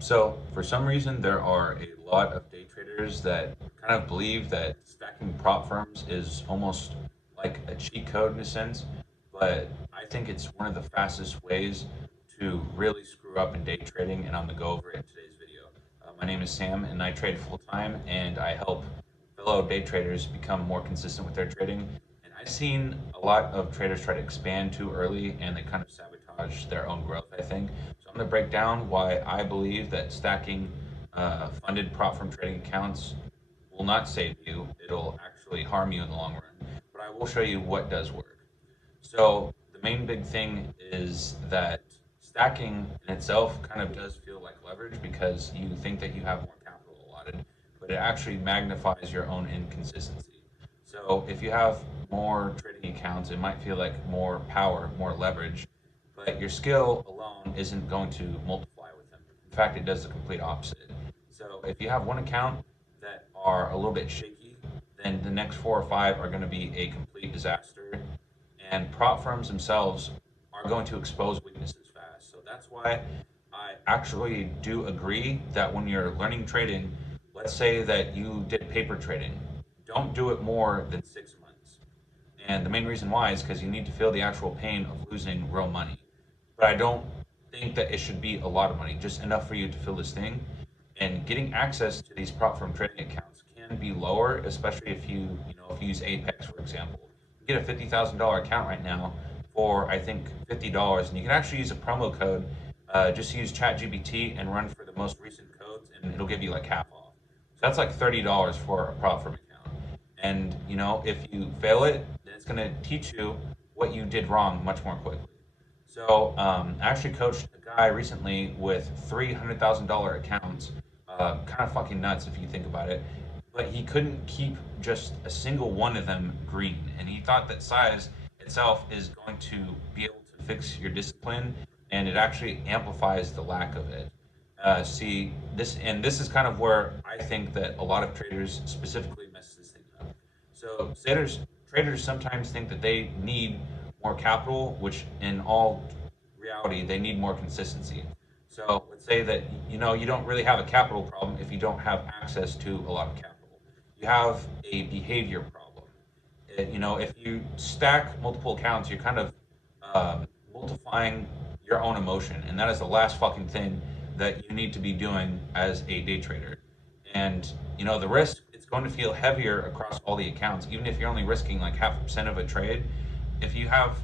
So, for some reason, there are a lot of day traders that kind of believe that stacking prop firms is almost like a cheat code in a sense, but I think it's one of the fastest ways to really screw up in day trading, and I'm going to go over it in today's video. My name is Sam, and I trade full time, and I help fellow day traders become more consistent with their trading. And I've seen a lot of traders try to expand too early, and they kind of sabotage their own growth, I think. So I'm going to break down why I believe that stacking funded prop firm trading accounts will not save you. It'll actually harm you in the long run. But I will show you what does work. So the main big thing is that stacking in itself kind of does feel like leverage because you think that you have more capital allotted, but it actually magnifies your own inconsistency. So if you have more trading accounts, it might feel like more power, more leverage, but your skill alone isn't going to multiply with them. In fact, it does the complete opposite. So if you have one account that are a little bit shaky, then the next four or five are going to be a complete disaster, and prop firms themselves are going to expose weaknesses fast. So that's why I actually do agree that when you're learning trading, let's say that you did paper trading, don't do it more than 6 months. And the main reason why is because you need to feel the actual pain of losing real money. But I don't think that it should be a lot of money, just enough for you to feel this thing. And getting access to these prop firm trading accounts can be lower, especially if you use Apex, for example. You get a $50,000 account right now for I think $50, and you can actually use a promo code. Just use ChatGPT and run for the most recent codes, and it'll give you like half off. So that's like $30 for a prop firm account. And if you fail it, then it's going to teach you what you did wrong much more quickly. So I actually coached a guy recently with $300,000 accounts. Kind of fucking nuts if you think about it. But he couldn't keep just a single one of them green, and he thought that size itself is going to be able to fix your discipline, and it actually amplifies the lack of it. See this, and this is kind of where I think that a lot of traders specifically mess this thing up. So traders sometimes think that they need more capital, which in all reality they need more consistency. So let's say that you don't really have a capital problem if you don't have access to a lot of capital. You have a behavior problem. If you stack multiple accounts, you're kind of multiplying your own emotion, and that is the last fucking thing that you need to be doing as a day trader. And the risk, it's going to feel heavier across all the accounts, even if you're only risking like 0.5% of a trade. If you have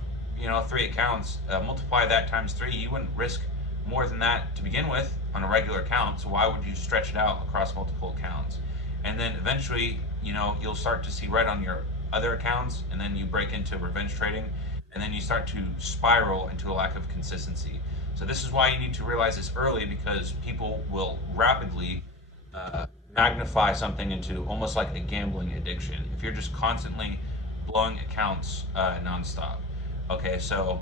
three accounts, multiply that times three, you wouldn't risk more than that to begin with on a regular account. So why would you stretch it out across multiple accounts? And then eventually, you'll start to see red on your other accounts, and then you break into revenge trading, and then you start to spiral into a lack of consistency. So this is why you need to realize this early, because people will rapidly magnify something into almost like a gambling addiction if you're just constantly blowing accounts nonstop. Okay, so,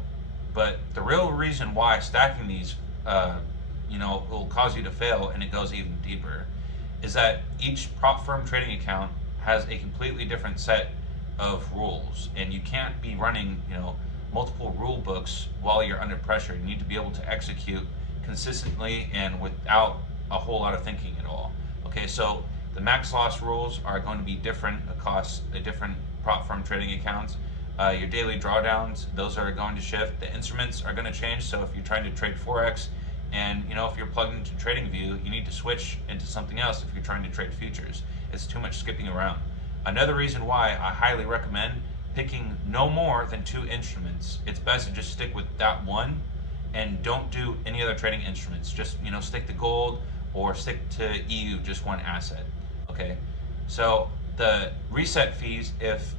but the real reason why stacking these, will cause you to fail, and it goes even deeper, is that each prop firm trading account has a completely different set of rules, and you can't be running, multiple rule books while you're under pressure. You need to be able to execute consistently and without a whole lot of thinking at all. Okay, so the max loss rules are going to be different across the different prop firm trading accounts. Your daily drawdowns, those are going to shift. The instruments are going to change. So if you're trying to trade forex, and if you're plugged into TradingView, you need to switch into something else if you're trying to trade futures. It's too much skipping around. Another reason why I highly recommend picking no more than two instruments. It's best to just stick with that one and don't do any other trading instruments. Just stick to gold or stick to EU, just one asset. Okay, so the reset fees, if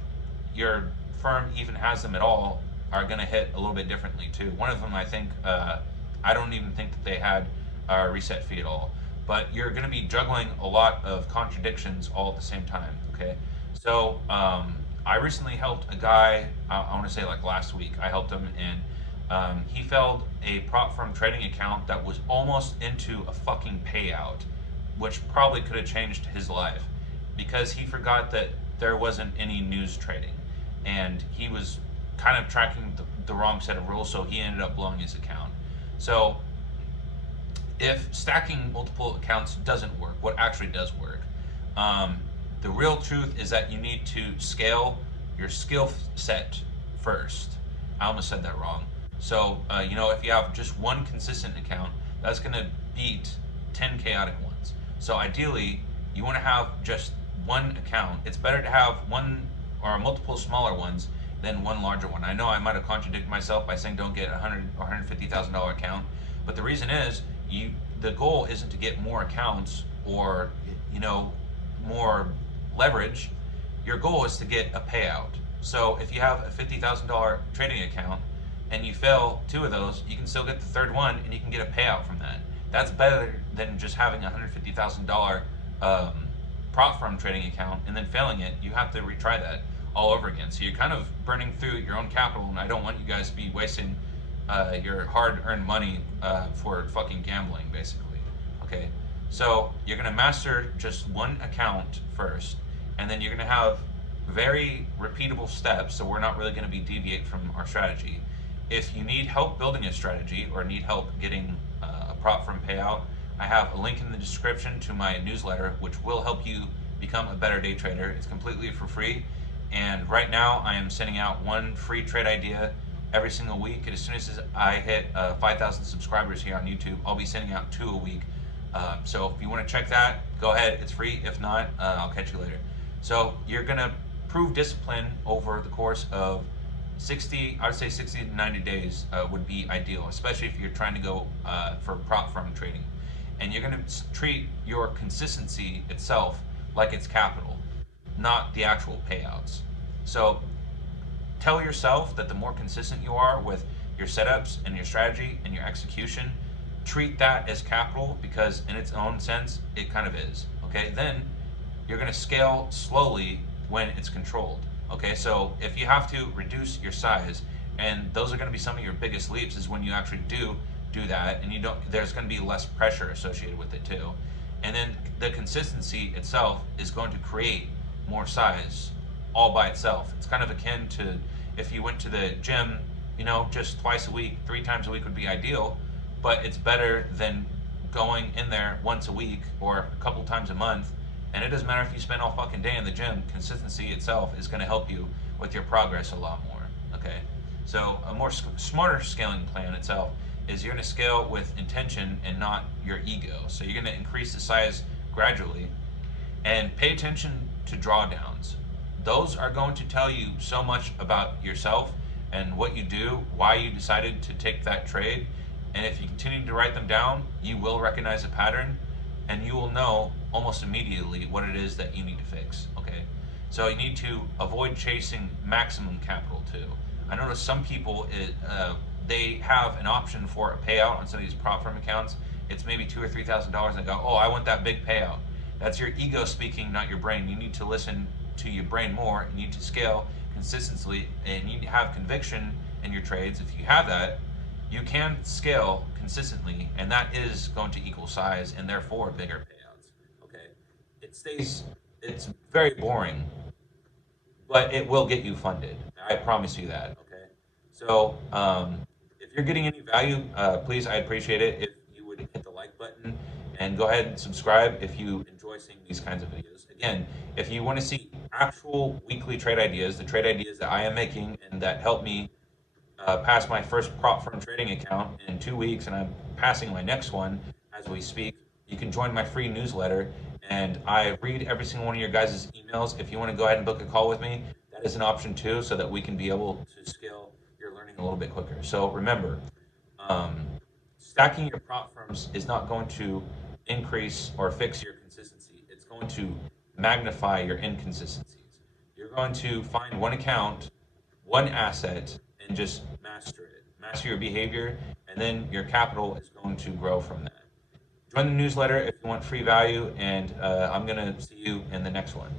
your firm even has them at all, are going to hit a little bit differently too. One of them, I think, I don't even think that they had a reset fee at all. But you're going to be juggling a lot of contradictions all at the same time. Okay, so I recently helped a guy. I want to say like last week, I helped him, and he failed a prop firm trading account that was almost into a fucking payout, which probably could have changed his life because he forgot that there wasn't any news trading, and he was kind of tracking the wrong set of rules, so he ended up blowing his account. So if stacking multiple accounts doesn't work, what actually does work? Um, the real truth is that you need to scale your skill set first. I almost said that wrong. So, if you have just one consistent account, that's going to beat 10 chaotic ones. So, ideally, you want to have just one account. It's better to have one or multiple smaller ones than one larger one. I know I might have contradicted myself by saying don't get a $100 or $150,000 account, but the reason is you the goal isn't to get more accounts or you know more leverage. Your goal is to get a payout. So if you have a $50,000 trading account and you fail two of those, you can still get the third one and you can get a payout from that. That's better than just having a $150,000 um, prop firm trading account and then failing it. You have to retry that all over again. So you're kind of burning through your own capital, and I don't want you guys to be wasting your hard-earned money for fucking gambling, basically. Okay, so you're gonna master just one account first, and then you're gonna have very repeatable steps. So we're not really gonna be deviate from our strategy. If you need help building a strategy or need help getting a prop firm payout, I have a link in the description to my newsletter, which will help you become a better day trader. It's completely for free. And right now, I am sending out one free trade idea every single week. And as soon as I hit 5,000 subscribers here on YouTube, I'll be sending out two a week. So if you want to check that, go ahead. It's free. If not, I'll catch you later. So you're going to prove discipline over the course of 60, I would say 60 to 90 days would be ideal, especially if you're trying to go for prop firm trading. And you're going to treat your consistency itself like it's capital, not the actual payouts. So tell yourself that the more consistent you are with your setups and your strategy and your execution, treat that as capital because, in its own sense, it kind of is. Okay, then you're going to scale slowly when it's controlled. Okay, so if you have to reduce your size, and those are going to be some of your biggest leaps, is when you actually do that, and you don't. There's going to be less pressure associated with it too, and then the consistency itself is going to create more size all by itself. It's kind of akin to if you went to the gym, just twice a week, three times a week would be ideal, but it's better than going in there once a week or a couple times a month. And it doesn't matter if you spend all fucking day in the gym, consistency itself is going to help you with your progress a lot more. Okay? So, a more smarter scaling plan itself is you're going to scale with intention and not your ego. So, you're going to increase the size gradually and pay attention to drawdowns. Those are going to tell you so much about yourself and what you do, why you decided to take that trade. And if you continue to write them down, you will recognize a pattern and you will know almost immediately what it is that you need to fix. Okay, so you need to avoid chasing maximum capital too. I notice some people they have an option for a payout on some of these prop firm accounts. It's maybe $2,000 or $3,000, and they go, "Oh, I want that big payout." That's your ego speaking, not your brain. You need to listen to your brain more. You need to scale consistently, and you need to have conviction in your trades. If you have that, you can scale consistently, and that is going to equal size and therefore bigger payouts. Okay, it's very boring, but it will get you funded. I promise you that. Okay, so if you're getting any value, please, I'd appreciate it if you would hit the like button and go ahead and subscribe if you enjoy seeing these kinds of videos. Again, if you want to see actual weekly trade ideas, the trade ideas that I am making and that help me pass my first prop firm trading account in 2 weeks, and I'm passing my next one as we speak. You can join my free newsletter, and I read every single one of your guys' emails. If you want to go ahead and book a call with me, that is an option too, so that we can be able to scale your learning a little bit quicker. So remember, um, stacking your prop firms is not going to increase or fix your consistency. It's going to magnify your inconsistencies. You're going to find one account, one asset, and just master it. Master your behavior, and then your capital is going to grow from that. Join the newsletter if you want free value, and I'm going to see you in the next one.